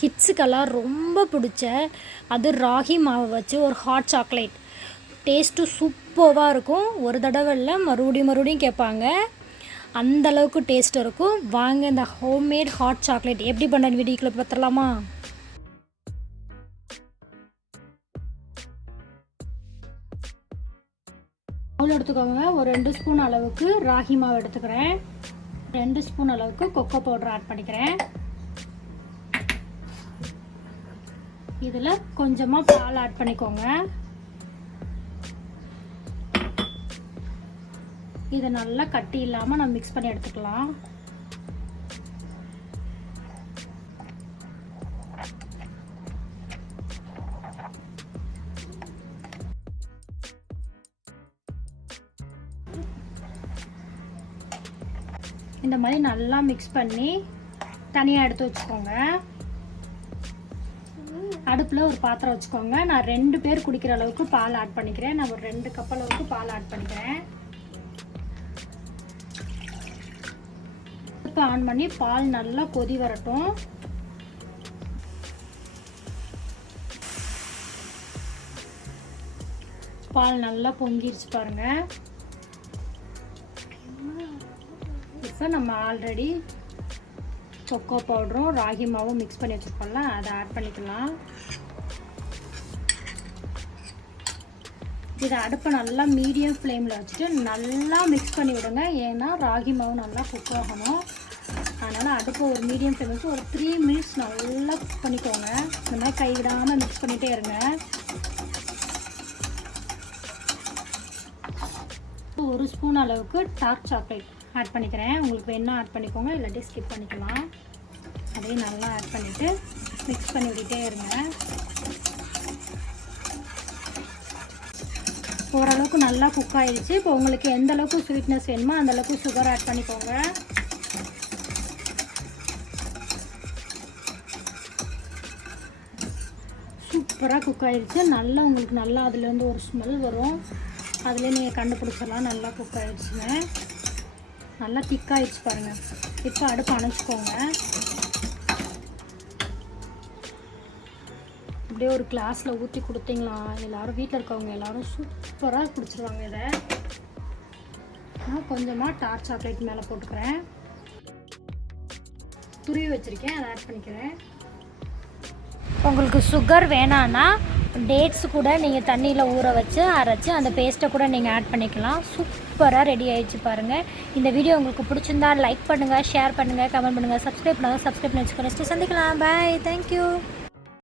கிட்ஸுக்கெல்லாம் ரொம்ப பிடிச்ச அது ராகி மாவு வச்சு ஒரு ஹாட் சாக்லேட் டேஸ்ட்டு சூப்பராக இருக்கும். ஒரு தடவை இல்லை மறுபடியும் மறுபடியும் கேட்பாங்க. அந்த அளவுக்கு டேஸ்ட் இருக்கும். வாங்க இந்த ஹோம்மேட் ஹாட் சாக்லேட் எப்படி பண்ண வீடியோக்குள்ள பார்த்துடலாமா? அவ்வளோ எடுத்துக்கோங்க. ஒரு ரெண்டு ஸ்பூன் அளவுக்கு ராகி மாவு எடுத்துக்கிறேன். ரெண்டு ஸ்பூன் அளவுக்கு கொக்கோ பவுடர் ஆட் பண்ணிக்கிறேன். இதில் கொஞ்சமாக பால் ஆட் பண்ணிக்கோங்க. இதை நல்லா கட்டி இல்லாமல் நம்ம மிக்ஸ் பண்ணி எடுத்துக்கலாம். இந்த மாதிரி நல்லா மிக்ஸ் பண்ணி தனியாக எடுத்து வச்சுக்கோங்க. அடுப்பில் ஒரு பாத்திரம் வச்சுக்கோங்க. நான் ரெண்டு பேர் குடிக்கிற அளவுக்கு பால் ஆட் பண்ணிக்கிறேன். நான் ஒரு ரெண்டு கப் அளவுக்கு பால் ஆட் பண்ணிக்கிறேன். அடுப்பு ஆன் பண்ணி பால் நல்லா கொதி வரட்டும். பால் நல்லா பொங்கிருச்சு பாருங்க. இப்போ நம்ம ஆல்ரெடி கொக்கோ பவுடரும் ராகி மாவும் மிக்ஸ் பண்ணி வச்சுருக்கோம்ல அதை ஆட் பண்ணிக்கலாம். இதை அடுப்பை நல்லா மீடியம் ஃப்ளேமில் வச்சுட்டு நல்லா மிக்ஸ் பண்ணி விடுங்க. ஏன்னா ராகி மாவு நல்லா குக் ஆகணும். அதனால் அடுப்பை ஒரு மீடியம் ஃப்ளேம் வச்சு ஒரு த்ரீ மினிட்ஸ் நல்லா குக் பண்ணிக்கோங்க. இந்த மாதிரி கைவிடாமல் மிக்ஸ் பண்ணிகிட்டே இருங்க. ஒரு ஸ்பூன் அளவுக்கு டார்க் சாக்லேட் ஆட் பண்ணிக்கிறேன். உங்களுக்கு வேணால் ஆட் பண்ணிக்கோங்க இல்லாட்டி ஸ்கிப் பண்ணிக்கலாம். அதையும் நல்லா ஆட் பண்ணிவிட்டு மிக்ஸ் பண்ணி விட்டுட்டே இருங்க. ஓரளவுக்கு நல்லா குக் ஆயிடுச்சு. இப்போ உங்களுக்கு எந்த அளவுக்கு ஸ்வீட்னஸ் வேணுமோ அந்த அளவுக்கு சுகர் ஆட் பண்ணிக்கோங்க. சூப்பராக குக் ஆயிடுச்சு. நல்லா உங்களுக்கு நல்லா அதுலேருந்து ஒரு ஸ்மெல் வரும். அதுலேயே நீங்கள் கண்டுபிடிச்சிடலாம். நல்லா குக் ஆயிடுச்சுங்க. நல்லா திக்காயிடுச்சு பாருங்கள் இப்போ அடுப்பு அணைச்சிக்கோங்க. அப்படியே ஒரு கிளாஸில் ஊற்றி கொடுத்தீங்களா? எல்லோரும் வீட்டில் இருக்கவங்க எல்லோரும் சூப்பராக குடிச்சிருவாங்க இதை. நான் கொஞ்சமாக டார்க் சாக்லேட் மேலே போட்டுக்கிறேன். துருவி வச்சுருக்கேன் அதை ஆட் பண்ணிக்கிறேன். உங்களுக்கு சுகர் வேணான்னா டேட்ஸ் கூட நீங்கள் தண்ணியில் ஊற வச்சு அரைச்சி அந்த பேஸ்ட்டை கூட நீங்கள் ஆட் பண்ணிக்கலாம். சூப்பராக ரெடி ஆகிடுச்சு பாருங்கள் இந்த வீடியோ உங்களுக்கு பிடிச்சிருந்தா லைக் பண்ணுங்கள் ஷேர் பண்ணுங்கள் கமெண்ட் பண்ணுங்கள் சப்ஸ்கிரைப் பண்ணுங்கள் சப்ஸ்கிரைப் பண்ணி வச்சுக்கோ நெக்ஸ்ட்டு சந்திக்கலாம். Bye thank you